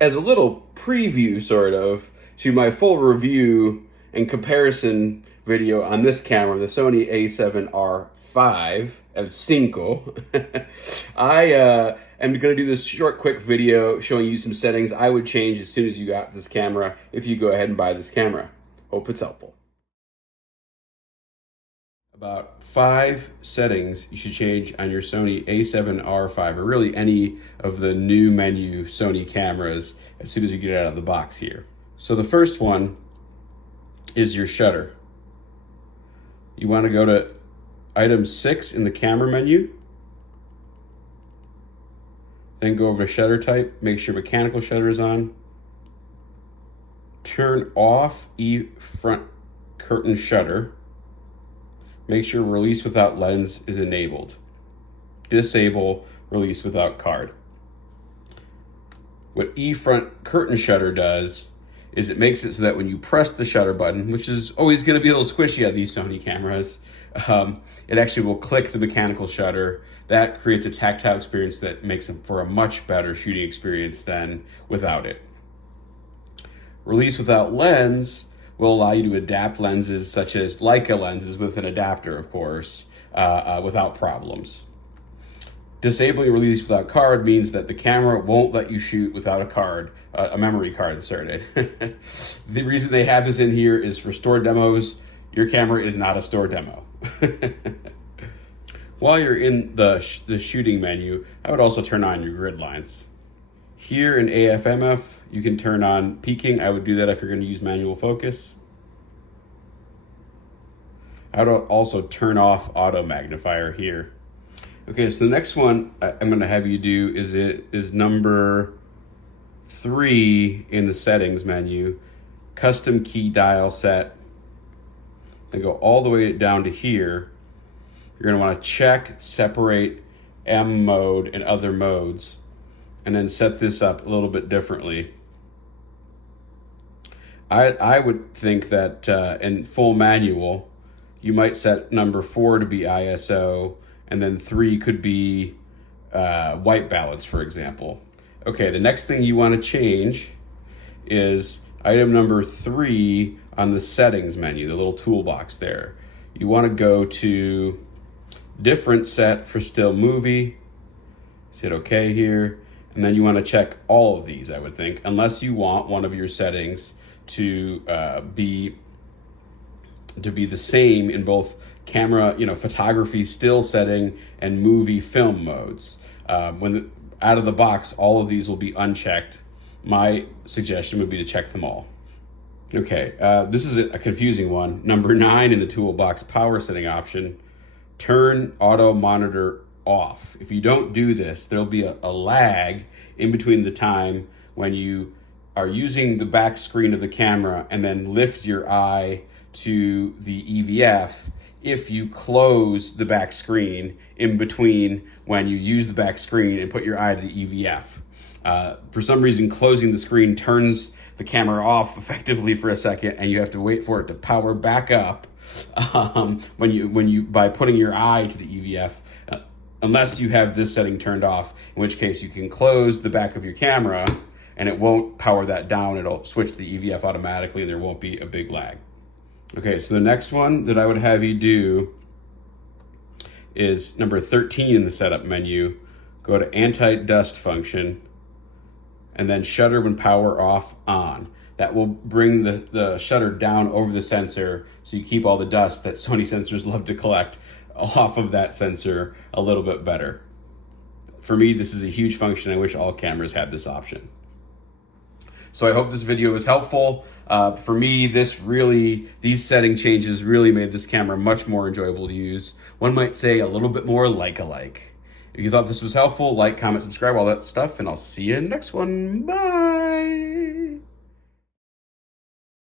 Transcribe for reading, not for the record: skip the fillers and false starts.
as a little preview, sort of, to my full review and comparison video on this camera, the Sony a7R 5 El Cinco, I am going to do this short, quick video showing you some settings I would change as soon as you got this camera if you go ahead and buy this camera. Hope it's helpful. About 5 settings you should change on your Sony a7R 5, or really any of the new menu Sony cameras, as soon as you get it out of the box here. So the first one is your shutter. You want to go to item 6 in the camera menu, then go over to shutter type, make sure mechanical shutter is on, turn off front curtain shutter, make sure release without lens is enabled, disable release without card. What front curtain shutter does is it makes it so that when you press the shutter button, which is always going to be a little squishy on these Sony cameras, it actually will click the mechanical shutter. That creates a tactile experience that makes it for a much better shooting experience than without it. Release without lens will allow you to adapt lenses such as Leica lenses with an adapter, of course, without problems. Disabling release without card means that the camera won't let you shoot without a card, a memory card inserted. The reason they have this in here is for store demos. Your camera is not a store demo. While you're in the shooting menu, I would also turn on your grid lines. Here in AFMF, you can turn on peaking. I would do that if you're going to use manual focus. I would also turn off auto magnifier here. Okay, so the next one I'm going to have you do is number 3 in the settings menu, custom key dial set. Then go all the way down to here. You're going to want to check, separate M mode and other modes, and then set this up a little bit differently. I would think that in full manual, you might set number 4 to be ISO, and then 3 could be white balance, for example. Okay, the next thing you want to change is item number 3 on the settings menu, the little toolbox there. You want to go to different set for still movie, hit OK here, and then you want to check all of these, I would think, unless you want one of your settings to be the same in both camera, photography still setting and movie film modes. Out of the box, all of these will be unchecked. My suggestion would be to check them all. Okay, this is a confusing one. Number 9 in the toolbox, power setting option, turn auto monitor off. If you don't do this, there'll be a lag in between the time when you are using the back screen of the camera and then lift your eye to the EVF. If you close the back screen in between when you use the back screen and put your eye to the EVF. For some reason, closing the screen turns the camera off effectively for a second, and you have to wait for it to power back up when you by putting your eye to the EVF, unless you have this setting turned off, in which case you can close the back of your camera and it won't power that down. It'll switch to the EVF automatically and there won't be a big lag. Okay, so the next one that I would have you do is number 13 in the setup menu. Go to anti-dust function and then shutter when power off on. That will bring the shutter down over the sensor so you keep all the dust that Sony sensors love to collect off of that sensor a little bit better. For me, this is a huge function. I wish all cameras had this option. So I hope this video was helpful. For me, these setting changes really made this camera much more enjoyable to use. One might say a little bit more Leica-like. If you thought this was helpful, like, comment, subscribe, all that stuff, and I'll see you in the next one. Bye!